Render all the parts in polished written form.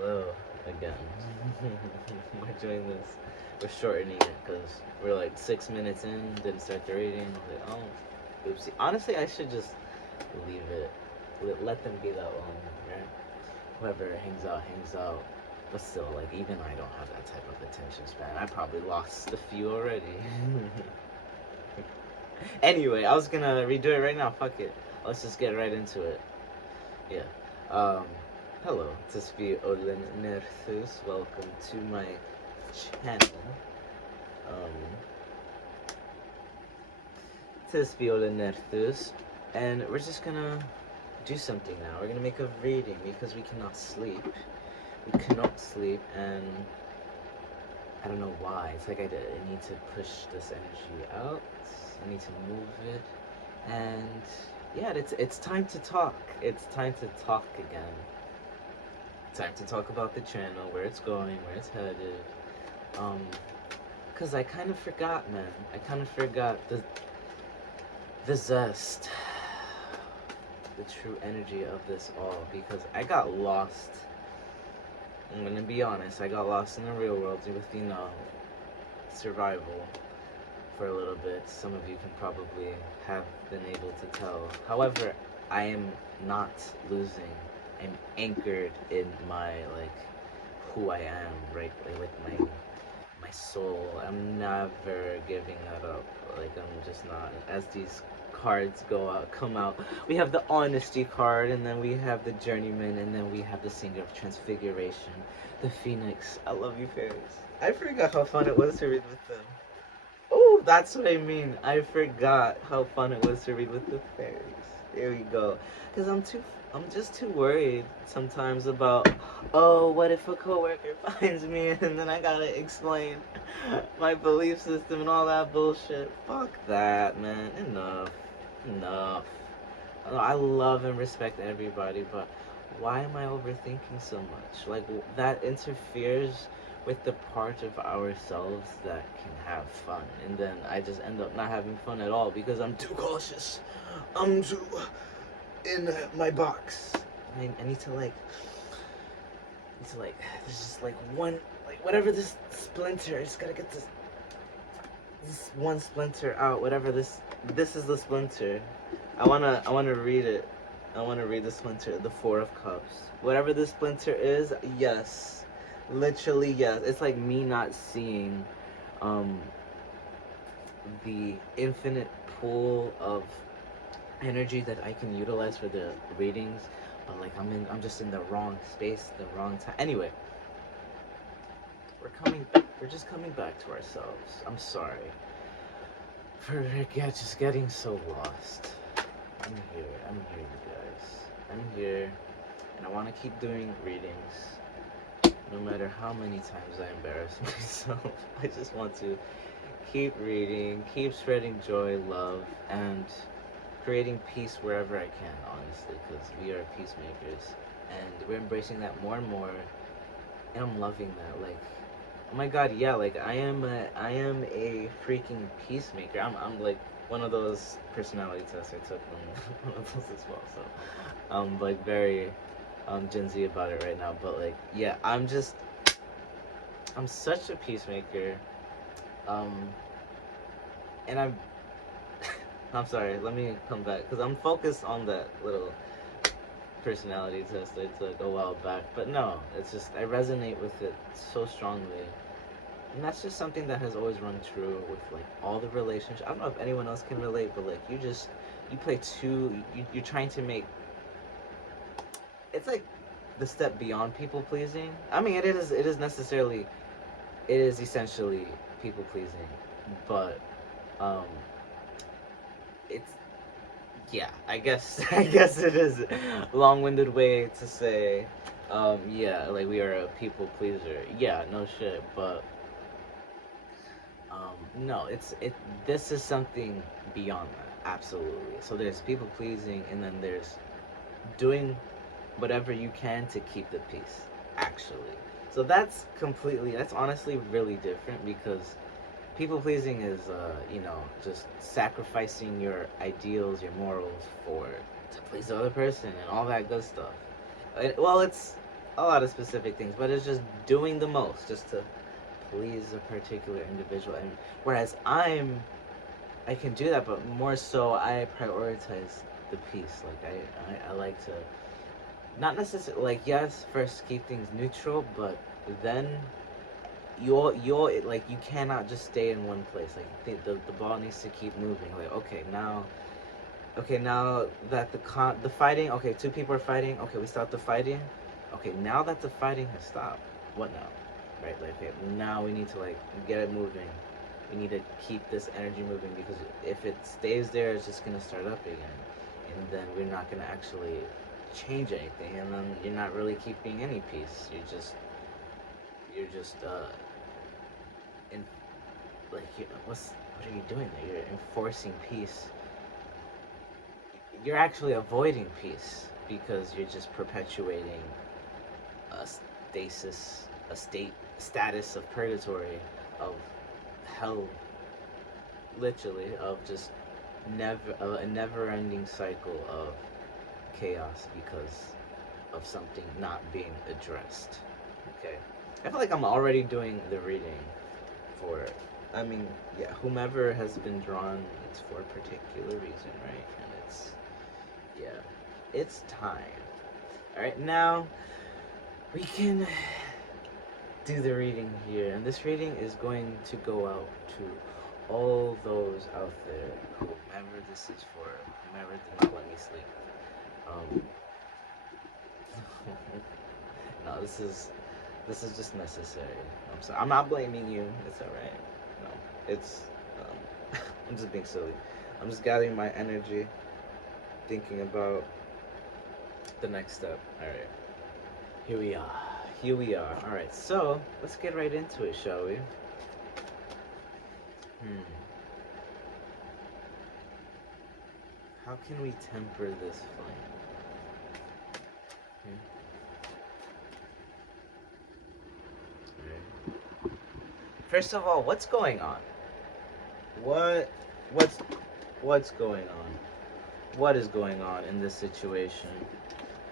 Hello again. We're doing this. We're shortening it because we're like 6 minutes in, didn't start the reading. Like, oh, oopsie. Honestly, I should just leave it. Let them be that long, right? Whoever hangs out, hangs out. But still, like, even I don't have that type of attention span. I probably lost a few already. Anyway, I was gonna redo it right now. Fuck it. Let's just get right into it. Yeah. Hello, Tispi Olin Nerthus. Welcome to my channel. Tispi Olin Nerthus. And we're just gonna do something now. We're gonna make a reading because we cannot sleep. We cannot sleep, and I don't know why. It's like I need to push this energy out. I need to move it. And yeah, it's time to talk. It's time to talk again. Time to talk about the channel, where it's going, where it's headed. Cause I kind of forgot, man. I kind of forgot the zest, the true energy of this all, because I got lost. I'm gonna be honest, I got lost in the real world with, you know, survival for a little bit. Some of you can probably have been able to tell. However, I am not losing. I'm anchored in my, like, who I am, right? Like my soul. I'm never giving that up. Like, I'm just not. As these cards come out, we have the honesty card, and then we have the journeyman, and then we have the singer of transfiguration, the phoenix. I love you, fairies. I forgot how fun it was to read with them. Oh, that's what I mean. I forgot how fun it was to read with the fairies. There we go. Because I'm just too worried sometimes about, oh, what if a coworker finds me and then I gotta explain my belief system and all that bullshit. Fuck that, man. Enough. I love and respect everybody, but why am I overthinking so much? Like, that interferes with the part of ourselves that can have fun, and then I just end up not having fun at all because I'm too cautious. I'm too in my box. I need to there's just like one, like, whatever this splinter, I just gotta get this one splinter out. Whatever this is the splinter. I wanna read it. I wanna read the splinter, the Four of Cups. Whatever this splinter is, yes. Literally, yes. It's like me not seeing the infinite pool of energy that I can utilize for the readings, but like I'm just in the wrong space, the wrong time. Anyway, we're just coming back to ourselves. I'm sorry for just getting so lost. I'm here, you guys. I'm here, and I want to keep doing readings. No matter how many times I embarrass myself, I just want to keep reading, keep spreading joy, love, and creating peace wherever I can, honestly, because we are peacemakers, and we're embracing that more and more, and I'm loving that. Like, oh my god, yeah, like, I am a freaking peacemaker. I'm like one of those personality tests. I took one of those as well, so I'm like very Gen Z about it right now, but like, yeah, I'm such a peacemaker, and I'm sorry, let me come back, because I'm focused on that little personality test I took a while back, but no, it's just, I resonate with it so strongly, and that's just something that has always run true with, like, all the relationships. I don't know if anyone else can relate, but like, you're trying to make, it's like the step beyond people pleasing. I mean, it is essentially people pleasing, but it's, yeah, I guess it is a long-winded way to say, yeah, like, we are a people pleaser. Yeah, no shit, but no, this is something beyond that, absolutely. So there's people pleasing, and then there's doing whatever you can to keep the peace, actually. So that's honestly really different, because people pleasing is, just sacrificing your ideals, your morals to please the other person and all that good stuff. Well, it's a lot of specific things, but it's just doing the most just to please a particular individual. And whereas I can do that, but more so I prioritize the peace. Like I like to not necessarily, like, yes, first keep things neutral, but then you'll like, you cannot just stay in one place. Like the ball needs to keep moving. Like, okay, now that the fighting, okay, two people are fighting, okay, we stop the fighting. Okay, now that the fighting has stopped, what now? Right? Like, okay, now we need to, like, get it moving. We need to keep this energy moving, because if it stays there, it's just gonna start up again, and then we're not gonna actually change anything, and then you're not really keeping any peace. You're just in, like, what are you doing there? You're enforcing peace. You're actually avoiding peace, because you're just perpetuating a status of purgatory, of hell, literally, of just a never-ending cycle of chaos because of something not being addressed. Okay, I feel like I'm already doing the reading for, I mean, yeah, whomever has been drawn, it's for a particular reason, right? And it's time. All right, now we can do the reading here, and this reading is going to go out to all those out there, whomever this is for, whomever did not let me sleep. No, this is just necessary. I'm sorry. I'm not blaming you. It's all right. No, it's I'm just being silly. I'm just gathering my energy, thinking about the next step. All right, here we are. Here we are. All right, so let's get right into it, shall we? How can we temper this flame? Right. First of all, what's going on? What's going on? What is going on in this situation?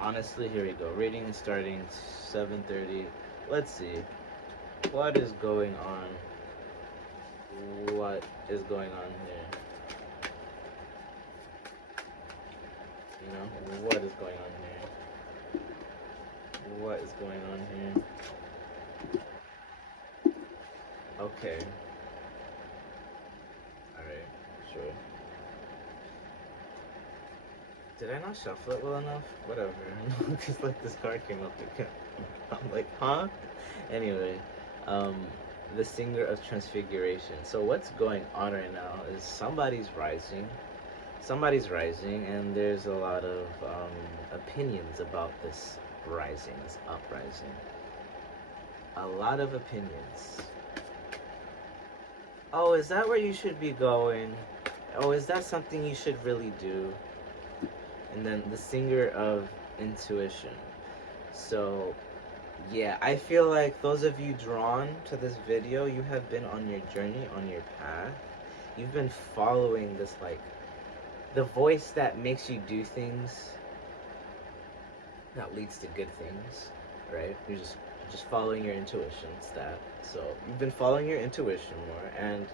Honestly, here we go. Reading is starting 7:30. Let's see. What is going on? What is going on here? You know, what is going on here? What is going on here? Okay. Alright, sure. Did I not shuffle it well enough? Whatever. Because, like, this card came up again. I'm like, huh? Anyway, the Singer of Transfiguration. So what's going on right now is somebody's rising, and there's a lot of opinions about this rising, this uprising. A lot of opinions. Oh, is that where you should be going? Oh, is that something you should really do? And then the Singer of Intuition. So yeah, I feel like those of you drawn to this video, you have been on your journey, on your path. You've been following this, like, the voice that makes you do things that leads to good things, right? You're just following your intuition. It's that. So you've been following your intuition more, and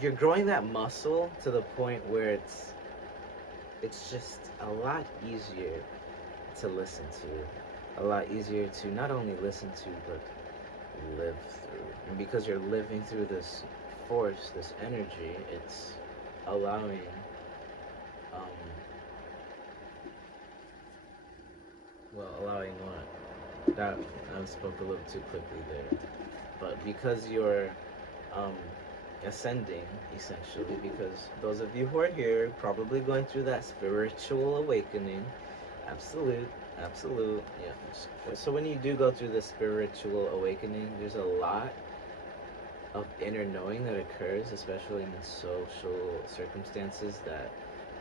you're growing that muscle to the point where it's just a lot easier to listen to, a lot easier to not only listen to, but live through. And because you're living through this force, this energy, it's allowing allowing what? That I spoke a little too quickly there. But because you're ascending, essentially, because those of you who are here probably going through that spiritual awakening. Absolute, yeah. So when you do go through the spiritual awakening, there's a lot of inner knowing that occurs, especially in social circumstances, that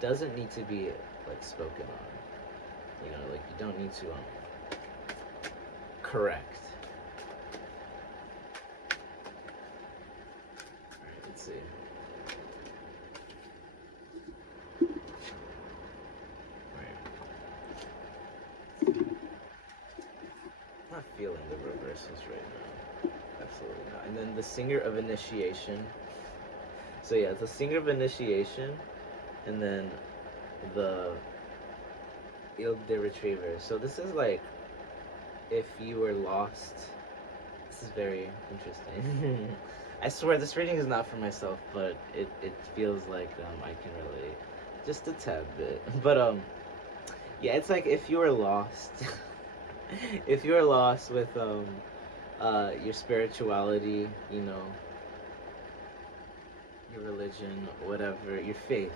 doesn't need to be, like, spoken on. You know, like, you don't need to correct. Alright, let's see. Right. not feeling the reversals right now. Absolutely not. And then the singer of initiation. So yeah, it's a singer of initiation, and then the Ilk the retriever. So this is like if you were lost. This is very interesting. I swear this reading is not for myself, but it feels like I can relate just a tad bit. But yeah, it's like if you were lost, if you were lost with your spirituality, you know, your religion, whatever, your faith,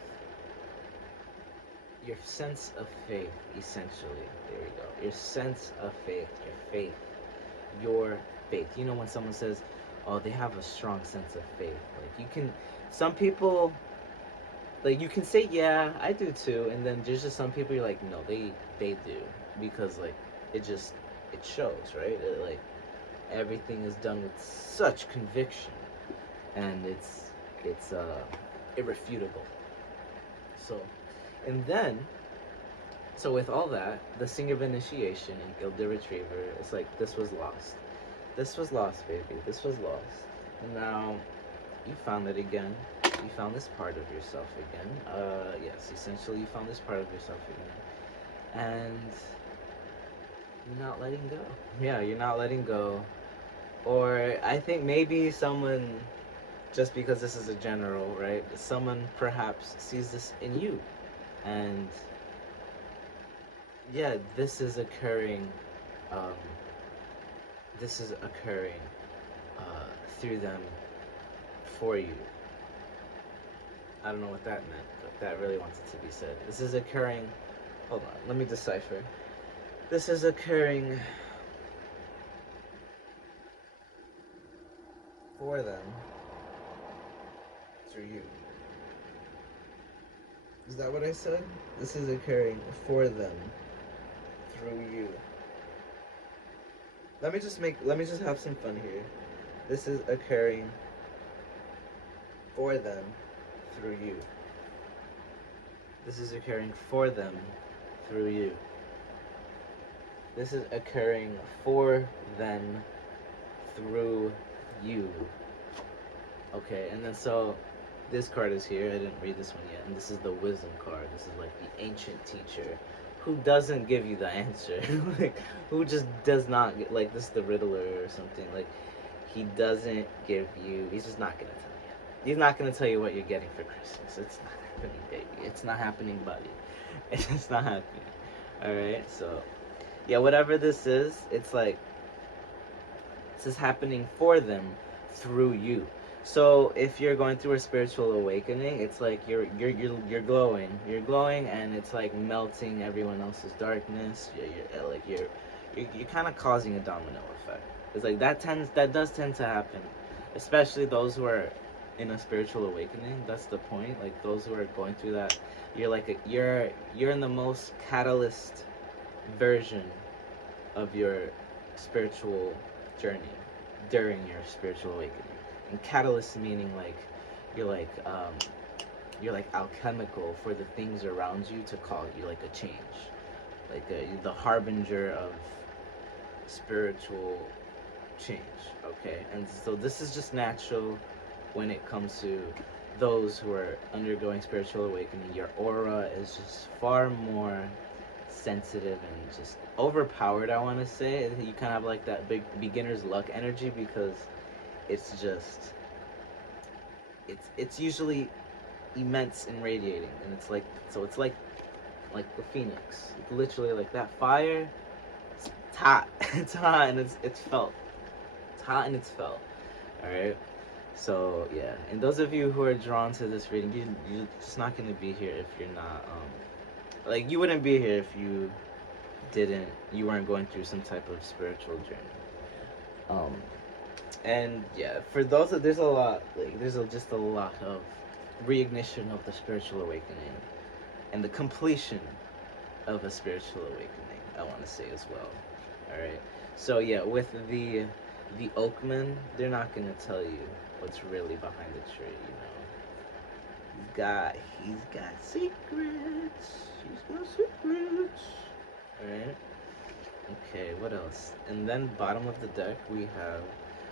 your sense of faith, essentially. There we go. Your sense of faith, your faith, your faith. You know when someone says, "Oh, they have a strong sense of faith." Like you can, some people, like you can say, "Yeah, I do too," and then there's just some people you're like, "No, they do," because like it shows, right? Like everything is done with such conviction, and it's irrefutable. So, and then so with all that, the singer of initiation and Gilda Retriever, it's like this was lost. This was lost, baby. This was lost. And now you found it again. You found this part of yourself again. Yes, essentially you found this part of yourself again. And you're not letting go. Yeah, you're not letting go. Or I think maybe someone, just because this is a general, right? Someone perhaps sees this in you. And yeah, um, this is occurring through them for you. I don't know what that meant, but that really wants it to be said. This is occurring. Hold on, let me decipher. This is occurring for them through you. Is that what I said? This is occurring for them through you. Let me just have some fun here. This is occurring for them through you. This is occurring for them through you. This is occurring for them through you. Okay, and then so this card is here. I didn't read this one yet. And this is the wisdom card. This is like the ancient teacher who doesn't give you the answer. Like, who just does not get, like, this is the Riddler or something. Like, he doesn't give you, he's just not going to tell you. He's not going to tell you what you're getting for Christmas. It's not happening, baby. It's not happening, buddy. It's just not happening. Alright, so, yeah, whatever this is, it's like, this is happening for them through you. So if you're going through a spiritual awakening, it's like you're glowing, and it's like melting everyone else's darkness. You're kind of causing a domino effect. It's like that does tend to happen, especially those who are in a spiritual awakening. That's the point. Like those who are going through that, you're in the most catalyst version of your spiritual journey during your spiritual awakening. And catalyst meaning like you're like alchemical for the things around you to cause you like a change, like the harbinger of spiritual change. Okay, and so this is just natural when it comes to those who are undergoing spiritual awakening. Your aura is just far more sensitive and just overpowered. I want to say you kind of have like that big beginner's luck energy, because it's just it's usually immense and radiating, and it's like the phoenix. It's literally like that fire. It's hot. It's hot, and it's felt. It's hot and it's felt. All right. So yeah, and those of you who are drawn to this reading, you're just not gonna be here if you're not like you wouldn't be here if you weren't going through some type of spiritual journey. And yeah, for those there's a lot, like just a lot of reignition of the spiritual awakening and the completion of a spiritual awakening, I want to say as well. All right. So yeah, with the Oakman, they're not gonna tell you what's really behind the tree. You know, he's got secrets. He's got secrets. All right. Okay. what else? And then bottom of the deck we have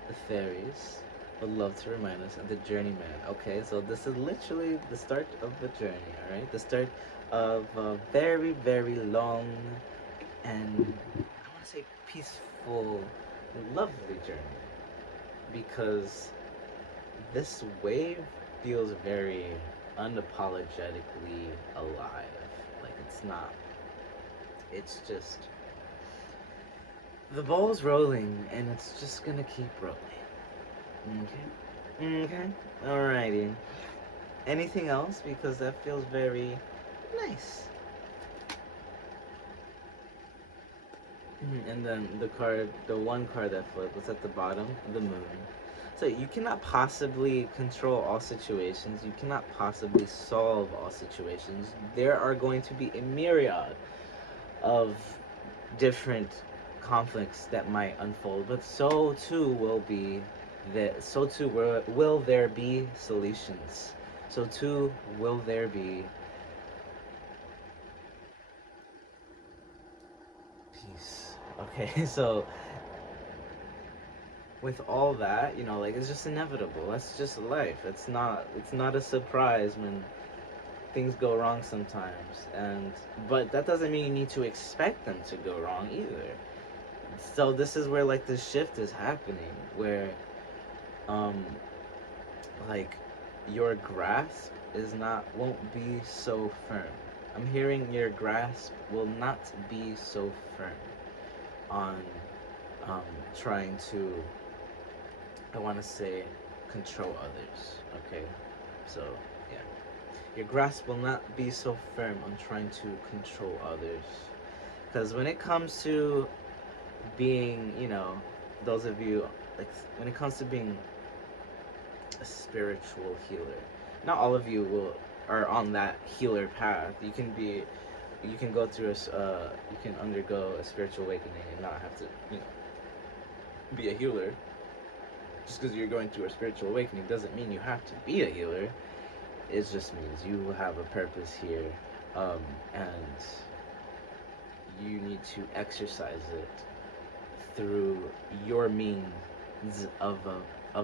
the fairies would love to remind us of the journeyman. Okay, so this is literally the start of the journey, alright? The start of a very, very long and I want to say peaceful, lovely journey. Because this wave feels very unapologetically alive. Like it's not. It's just the ball's rolling and it's just gonna keep rolling. Okay. Okay. Alrighty. Anything else? Because that feels very nice. And then the one card that flipped was at the bottom, the moon. So you cannot possibly control all situations. You cannot possibly solve all situations. There are going to be a myriad of different conflicts that might unfold, but so too will there be solutions. So too will there be peace. Okay, so with all that, like it's just inevitable. That's just life. It's not a surprise when things go wrong sometimes. But that doesn't mean you need to expect them to go wrong either. So this is where like the shift is happening where like your grasp won't be so firm. I'm hearing your grasp will not be so firm on trying to, I want to say, control others. Okay, so yeah, your grasp will not be so firm on trying to control others, because when it comes to being, those of you like when it comes to being a spiritual healer, not all of you are on that healer path. You can go through you can undergo a spiritual awakening and not have to, be a healer. Just because you're going through a spiritual awakening doesn't mean you have to be a healer. It just means you have a purpose here, and you need to exercise it through your means of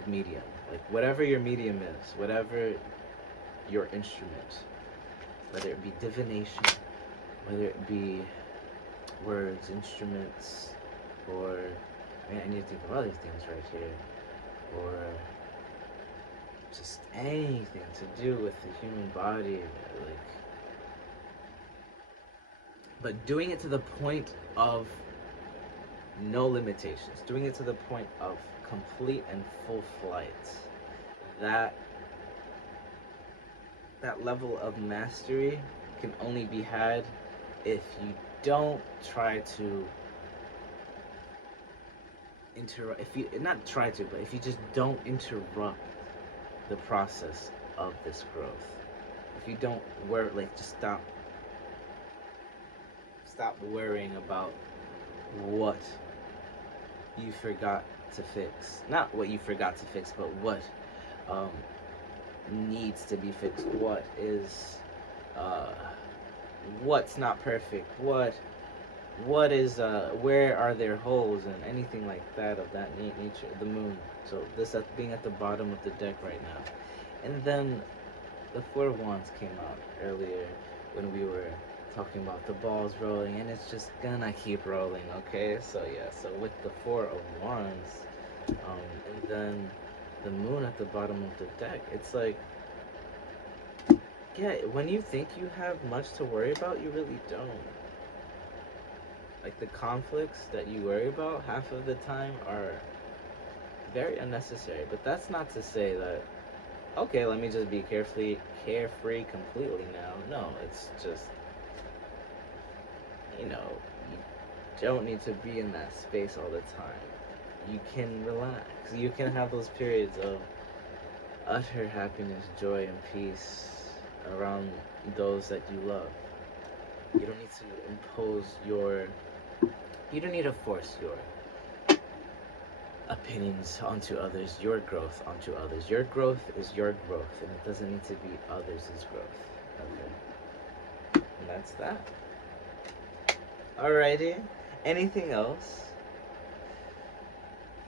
medium. Like whatever your medium is, whatever your instrument, whether it be divination, whether it be words, instruments, or I need to think of other things right here, or just anything to do with the human body, like, but doing it to the point of no limitations, doing it to the point of complete and full flight. That level of mastery can only be had if you don't try to if you just don't interrupt the process of this growth. If you don't just stop worrying about what you forgot to fix. Not what you forgot to fix, but what needs to be fixed. What's not perfect. What is where are there holes and anything like that of that nature. The moon. So this being at the bottom of the deck right now. And then the Four of Wands came out earlier when we were talking about the balls rolling, and it's just gonna keep rolling. Okay, so yeah, so with the Four of Wands, and then the moon at the bottom of the deck, it's like, yeah, when you think you have much to worry about, you really don't. Like the conflicts that you worry about half of the time are very unnecessary. But that's not to say that, okay, let me just be carefree completely now. No, it's just, you don't need to be in that space all the time. You can relax. You can have those periods of utter happiness, joy, and peace around those that you love. You don't need to you don't need to force your opinions onto others, your growth onto others. Your growth is your growth, and it doesn't need to be others' growth. Okay? And that's that. Alrighty. Anything else?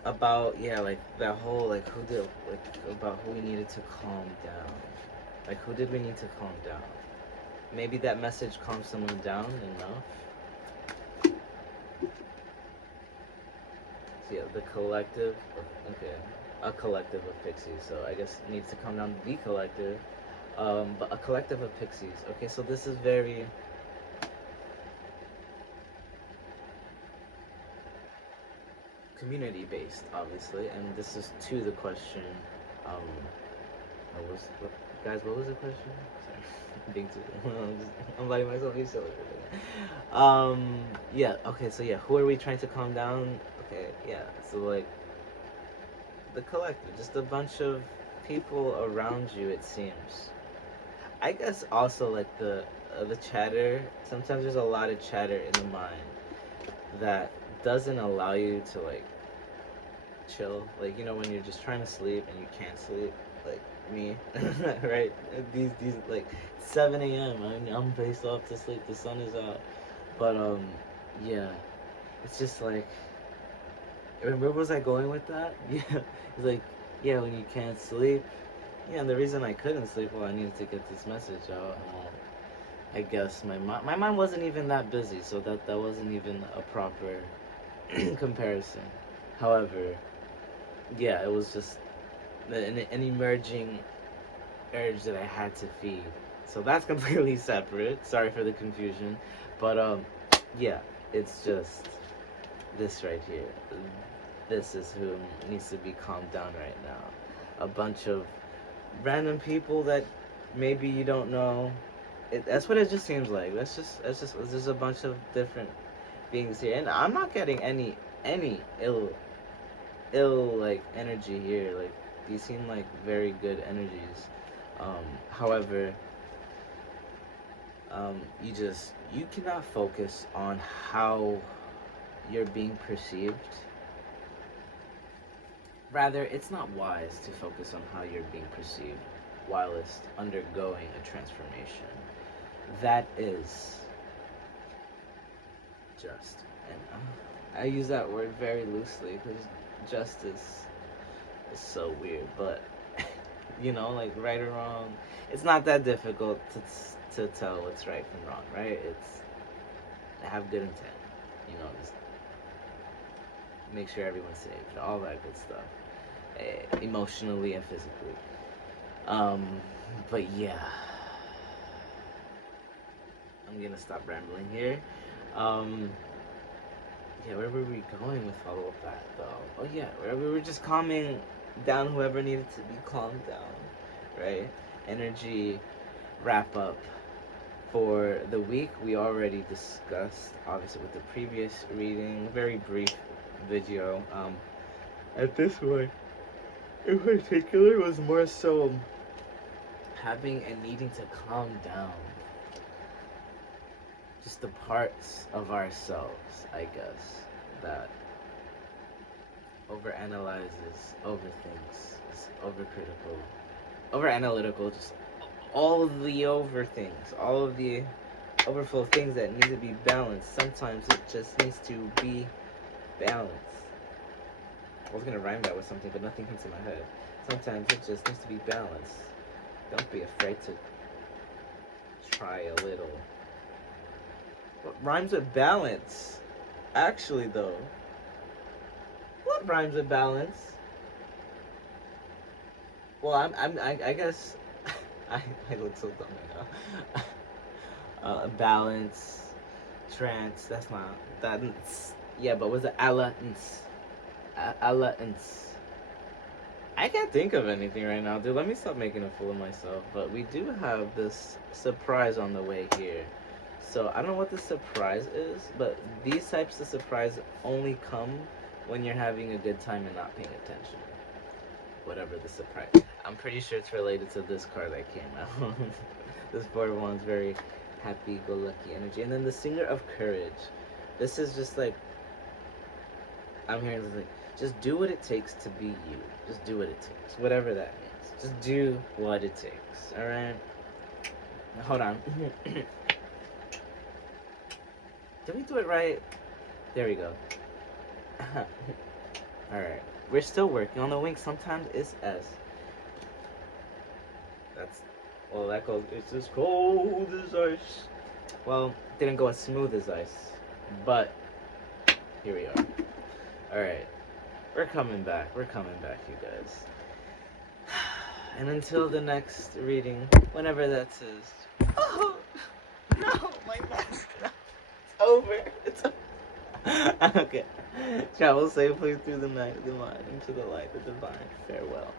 about, yeah, like that whole, like, who did, like, about who we needed to calm down. Like, who did we need to calm down? Maybe that message calmed someone down enough. So yeah, the collective, okay, a collective of pixies. So I guess it needs to come down to the collective, but a collective of pixies. Okay, so this is very community based, obviously, and this is to the question. Um, guys? What was the question? Sorry, I'm being too. I'm letting myself be silly. Yeah. Okay. So yeah, who are we trying to calm down? Okay. Yeah. So like the collective, just a bunch of people around you. It seems. I guess also like the chatter. Sometimes there's a lot of chatter in the mind that doesn't allow you to like chill. Like, you know, when you're just trying to sleep and you can't sleep, like me, right? These like 7 a.m. I'm paced off to sleep. The sun is out, but yeah, it's just like, where was I going with that? Yeah, it's like, yeah, when you can't sleep. Yeah, and the reason I couldn't sleep, well, I needed to get this message out. I guess my mind wasn't even that busy, so that wasn't even a proper comparison. However, yeah, it was just an emerging urge that I had to feed. So that's completely separate. Sorry for the confusion, but yeah, it's just this right here. This is who needs to be calmed down right now. A bunch of random people that maybe you don't know. That's what it just seems like. That's just a bunch of different beings here, and I'm not getting any ill like energy here. Like, these seem like very good energies. However, you cannot focus on how you're being perceived. Rather, it's not wise to focus on how you're being perceived whilst undergoing a transformation. That is just, and I use that word very loosely because justice is so weird, but you know, like right or wrong, it's not that difficult to tell what's right from wrong, right? It's have good intent, you know, just make sure everyone's safe, all that good stuff, emotionally and physically. Um, but yeah, I'm gonna stop rambling here. Um, yeah, where were we going with all of that though? Oh yeah, we were just calming down whoever needed to be calmed down, right? Energy wrap up for the week we already discussed, obviously with the previous reading, very brief video. At this one in particular was more so having and needing to calm down just the parts of ourselves, I guess, that overanalyzes, overthinks, is overcritical, overanalytical, just all of the over things, all of the overflow things that need to be balanced. Sometimes it just needs to be balanced. I was gonna rhyme that with something, but nothing comes to my head. Sometimes it just needs to be balanced. Don't be afraid to try a little. What rhymes with balance? Actually, though, what rhymes with balance? Well, I guess I look so dumb right now. Balance, trance. That's not that. Yeah, but was it alliance? Alliance. I can't think of anything right now, dude. Let me stop making a fool of myself. But we do have this surprise on the way here. So I don't know what the surprise is, but these types of surprise only come when you're having a good time and not paying attention. Whatever the surprise. I'm pretty sure it's related to this card that came out. This 4-1's very happy-go-lucky energy. And then the Singer of Courage. This is just like, I'm hearing this like, just do what it takes to be you. Just do what it takes. Whatever that means. Just do what it takes. Alright? Hold on. Did we do it right? There we go. Alright. We're still working on the wing. Sometimes it's S. That's... Well, that goes... It's as cold as ice. Well, didn't go as smooth as ice. But, here we are. Alright. We're coming back. We're coming back, you guys. And until the next reading, whenever that is. Oh, no, my mask. No. It's over. It's over. Okay. Travel safely through the night, the mind, into the light, the divine. Farewell.